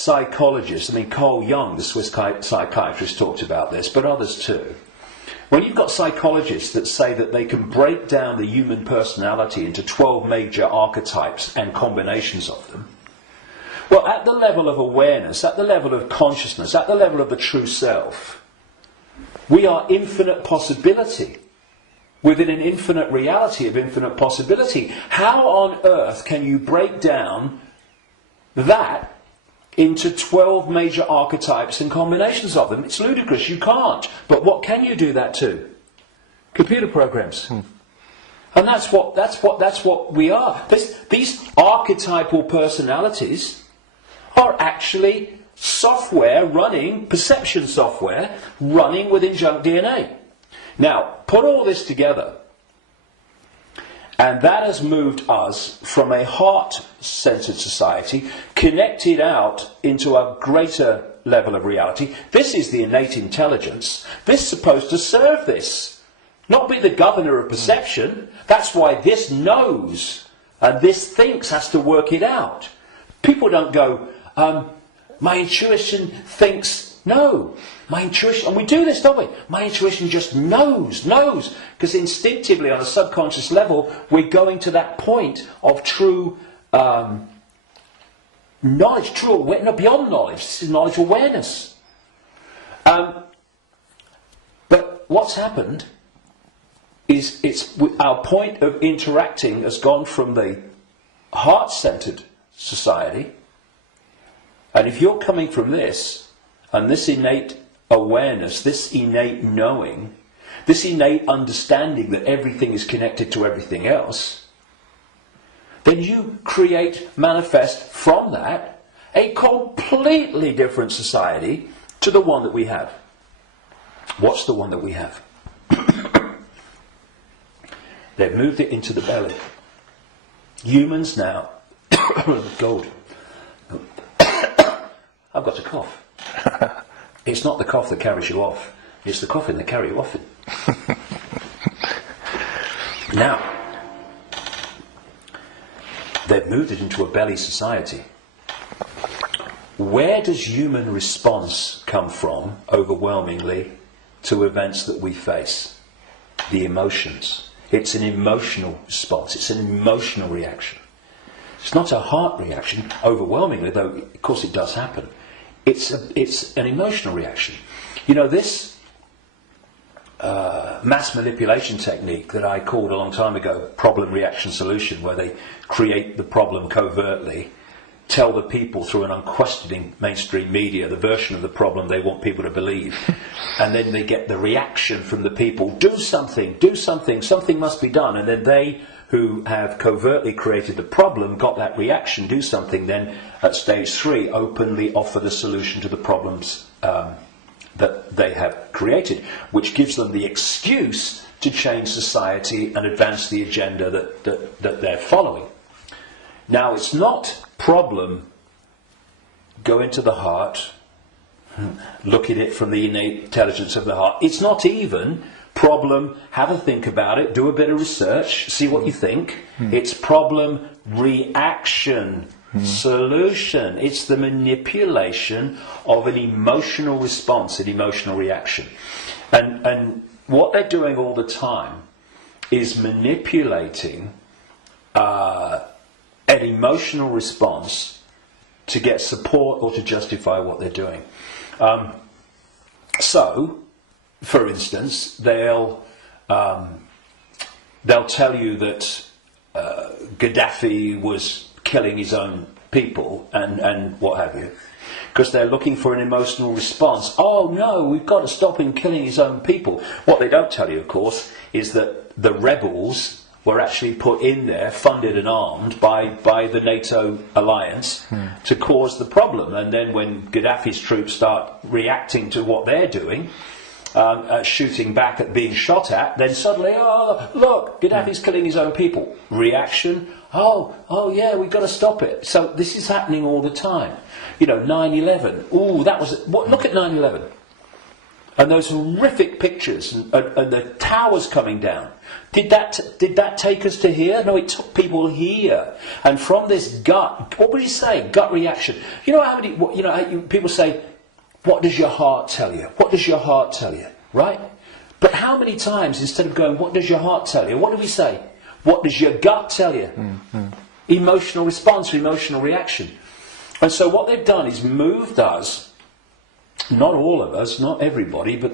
psychologists, I mean Carl Jung, the Swiss psychiatrist, talked about this, but others too. When you've got psychologists that say that they can break down the human personality into 12 major archetypes and combinations of them, well, at the level of awareness, at the level of consciousness, at the level of the true self, we are infinite possibility within an infinite reality of infinite possibility. How on earth can you break down that into 12 major archetypes and combinations of them? It's ludicrous, you can't. But what can you do that to? Computer programs. And that's what we are. These archetypal personalities are actually software running, perception software running within junk DNA. Now, put all this together, and that has moved us from a heart-centered society, connected out into a greater level of reality. This is the innate intelligence. This is supposed to serve this, not be the governor of perception. That's why this knows, and this thinks has to work it out. People don't go, my intuition thinks. No, my intuition, and we do this, don't we? My intuition just knows, because instinctively on a subconscious level, we're going to that point of true knowledge, true awareness, no, beyond knowledge, this is knowledge awareness. But what's happened is our point of interacting has gone from the heart-centered society, and if you're coming from this, and this innate awareness, this innate knowing, this innate understanding that everything is connected to everything else, then you manifest from that a completely different society to the one that we have. What's the one that we have? They've moved it into the belly. Humans now, gold. I've got a cough. It's not the cough that carries you off, it's the coughing that carries you off it. Now, they've moved it into a belly society. Where does human response come from, overwhelmingly, to events that we face? The emotions. It's an emotional response, it's an emotional reaction. It's not a heart reaction, overwhelmingly, though of course it does happen. It's an emotional reaction. You know, this mass manipulation technique that I called a long time ago problem, reaction, solution, where they create the problem covertly, tell the people through an unquestioning mainstream media the version of the problem they want people to believe, and then they get the reaction from the people, do something, something must be done, and then they who have covertly created the problem got that reaction, do something, then at stage 3 openly offer the solution to the problems that they have created, which gives them the excuse to change society and advance the agenda that they're following. Now, it's not problem, go into the heart, look at it from the innate intelligence of the heart. It's not even problem, have a think about it, do a bit of research, see what you think. It's problem, reaction, solution. It's the manipulation of an emotional response, an emotional reaction. And what they're doing all the time is manipulating an emotional response to get support or to justify what they're doing. So, for instance, they'll tell you that Gaddafi was killing his own people and what have you, because they're looking for an emotional response. Oh no, we've got to stop him killing his own people. What they don't tell you, of course, is that the rebels were actually put in there, funded and armed by the NATO alliance to cause the problem. And then when Gaddafi's troops start reacting to what they're doing, shooting back at being shot at, then suddenly, oh, look, Gaddafi's killing his own people. Reaction, oh yeah, we've got to stop it. So this is happening all the time. You know, 9/11, ooh, that was, look at 9/11. and those horrific pictures and the towers coming down, did that take us to here? No, it took people here. And from this gut, what would he say? Gut reaction. You know how many, people say, what does your heart tell you? What does your heart tell you? Right? But how many times, instead of going, what does your heart tell you? What do we say? What does your gut tell you? Mm-hmm. Emotional response, emotional reaction. And so what they've done is moved us, not all of us, not everybody, but,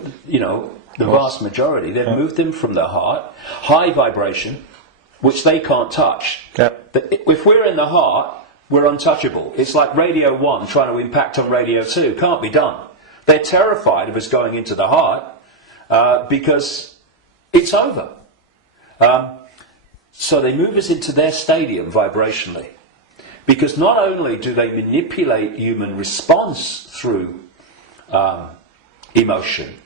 the vast majority, they've moved them from the heart, high vibration, which they can't touch. Yep. If we're in the heart, we're untouchable. It's like Radio 1 trying to impact on Radio 2. Can't be done. They're terrified of us going into the heart because it's over. So they move us into their stadium vibrationally. Because not only do they manipulate human response through emotion,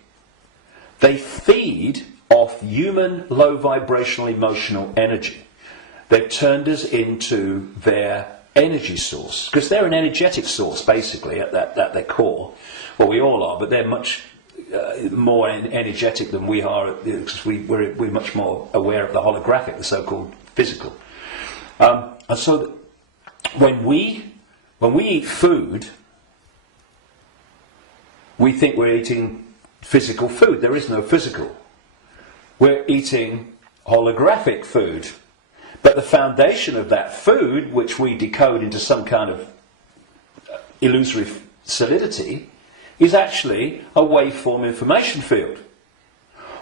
they feed off human low vibrational emotional energy. They've turned us into their energy source, because they're an energetic source basically at their core. Well, we all are, but they're much more energetic than we are, because we're much more aware of the holographic, the so-called physical. And so when we eat food, we think we're eating physical food. There is no physical. We're eating holographic food. But the foundation of that food, which we decode into some kind of illusory solidity, is actually a waveform information field.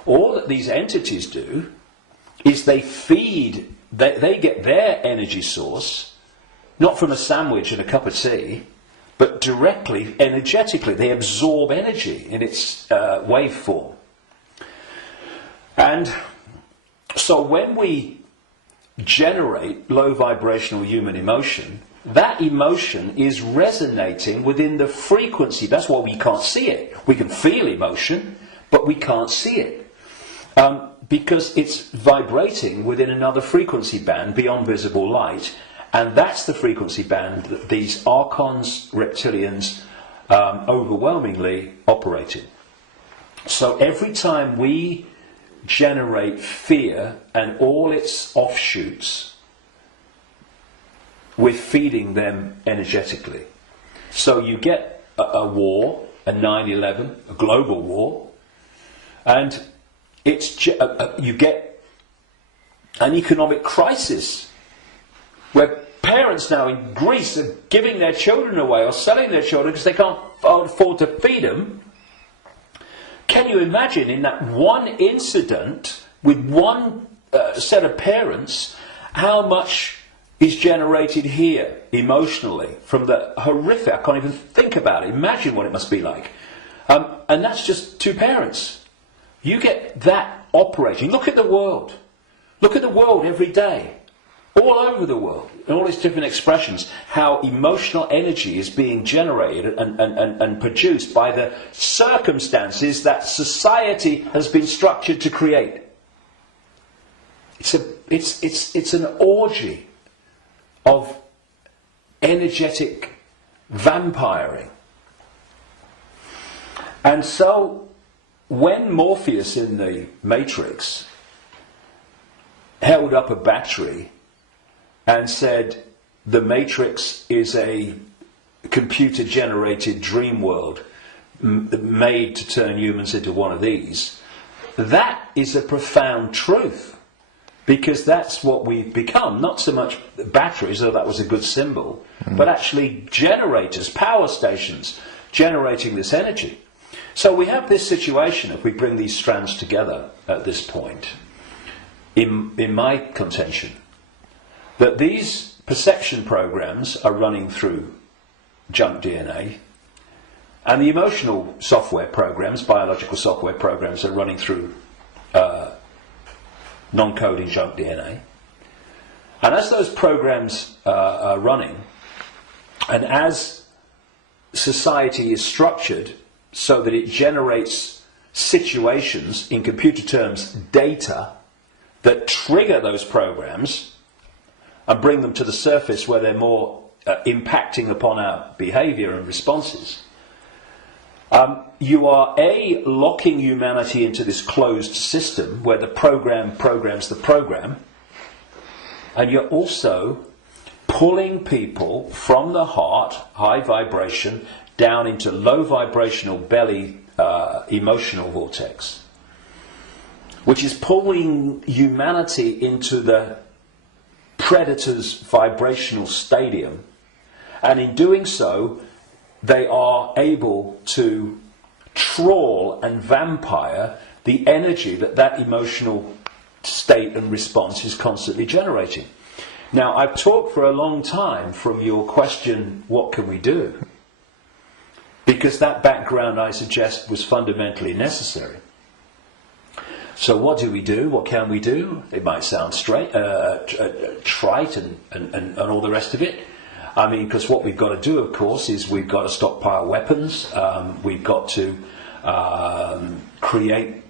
All that these entities do is they feed, they get their energy source, not from a sandwich and a cup of tea, but directly, energetically. They absorb energy in its waveform. And so when we generate low vibrational human emotion, that emotion is resonating within the frequency. That's why we can't see it. We can feel emotion, but we can't see it. Because it's vibrating within another frequency band beyond visible light. And that's the frequency band that these archons, reptilians, overwhelmingly operate in. So every time we generate fear and all its offshoots, we're feeding them energetically. So you get a war, a 9/11, a global war, and you get an economic crisis where parents now in Greece are giving their children away or selling their children because they can't afford to feed them. Can you imagine, in that one incident with one set of parents, how much is generated here emotionally from the horrific? I can't even think about it. Imagine what it must be like. And that's just two parents. You get that operating. Look at the world. Look at the world every day. All over the world, in all its different expressions, how emotional energy is being generated and produced by the circumstances that society has been structured to create. It's an orgy of energetic vampiring. And so, when Morpheus in the Matrix held up a battery and said, the Matrix is a computer-generated dream world made to turn humans into one of these, that is a profound truth. Because that's what we've become. Not so much batteries, though that was a good symbol, but actually generators, power stations, generating this energy. So we have this situation, if we bring these strands together at this point, in my contention, that these perception programs are running through junk DNA, and the emotional software programs, biological software programs, are running through non-coding junk DNA. And as those programs are running, and as society is structured so that it generates situations, in computer terms, data, that trigger those programs and bring them to the surface where they're more impacting upon our behaviour and responses, You are locking humanity into this closed system where the program programs the program, and you're also pulling people from the heart, high vibration, down into low vibrational belly emotional vortex, which is pulling humanity into the predator's vibrational stadium, and in doing so they are able to trawl and vampire the energy that emotional state and response is constantly generating. Now, I've talked for a long time from your question, what can we do? Because that background, I suggest, was fundamentally necessary. So what do we do? What can we do? It might sound trite and all the rest of it. I mean, because what we've got to do, of course, is we've got to stockpile weapons. We've got to create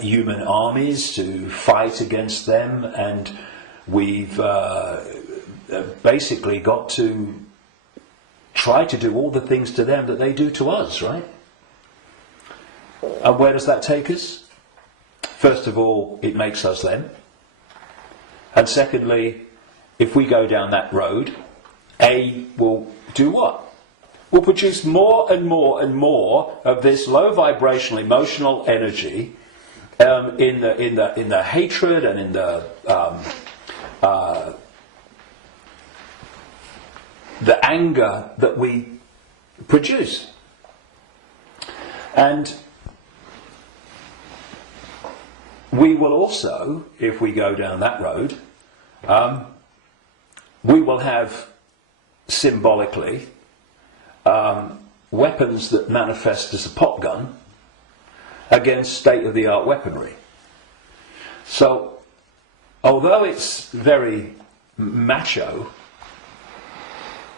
human armies to fight against them, and we've basically got to try to do all the things to them that they do to us, right? And where does that take us? First of all, it makes us them. And secondly, if we go down that road, will do what? Will produce more and more and more of this low vibrational emotional energy in the hatred and in the anger that we produce. And we will also, if we go down that road, we will have symbolically weapons that manifest as a pop gun against state-of-the-art weaponry. So, although it's very macho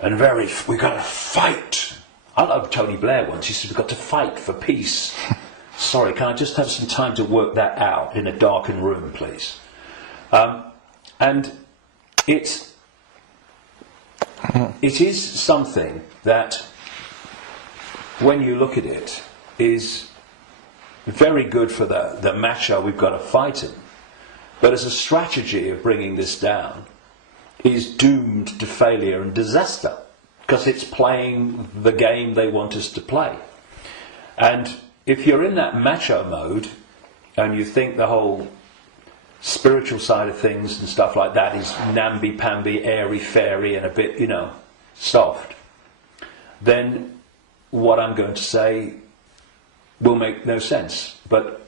and very, we've got to fight. I love Tony Blair once, he said, we've got to fight for peace. Sorry, can I just have some time to work that out in a darkened room, please? And it is something that, when you look at it, is very good for the macho we've got to fight him. But as a strategy of bringing this down, is doomed to failure and disaster, because it's playing the game they want us to play. And if you're in that macho mode, and you think the whole spiritual side of things and stuff like that is namby-pamby, airy-fairy and a bit, soft, then what I'm going to say will make no sense. But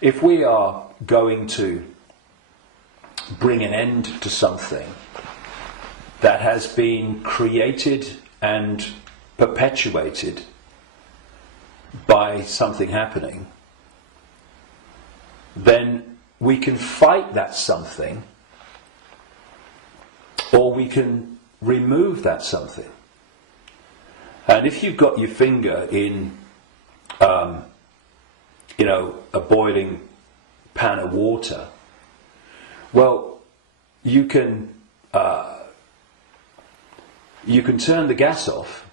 if we are going to bring an end to something that has been created and perpetuated by something happening, then we can fight that something, or we can remove that something. And if you've got your finger in, a boiling pan of water, well, you can turn the gas off,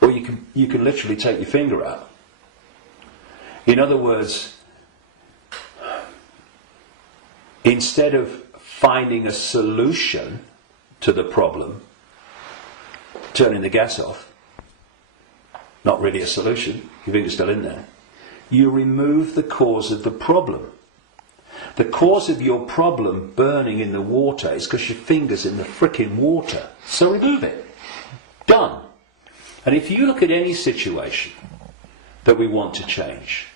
or you can literally take your finger out. In other words, instead of finding a solution to the problem, turning the gas off, not really a solution, your finger's still in there, you remove the cause of the problem. The cause of your problem burning in the water is because your finger's in the frickin' water. So remove it. Done. And if you look at any situation that we want to change,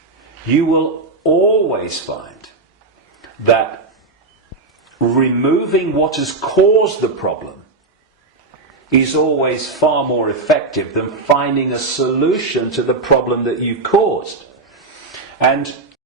you will always find that removing what has caused the problem is always far more effective than finding a solution to the problem that you've caused. And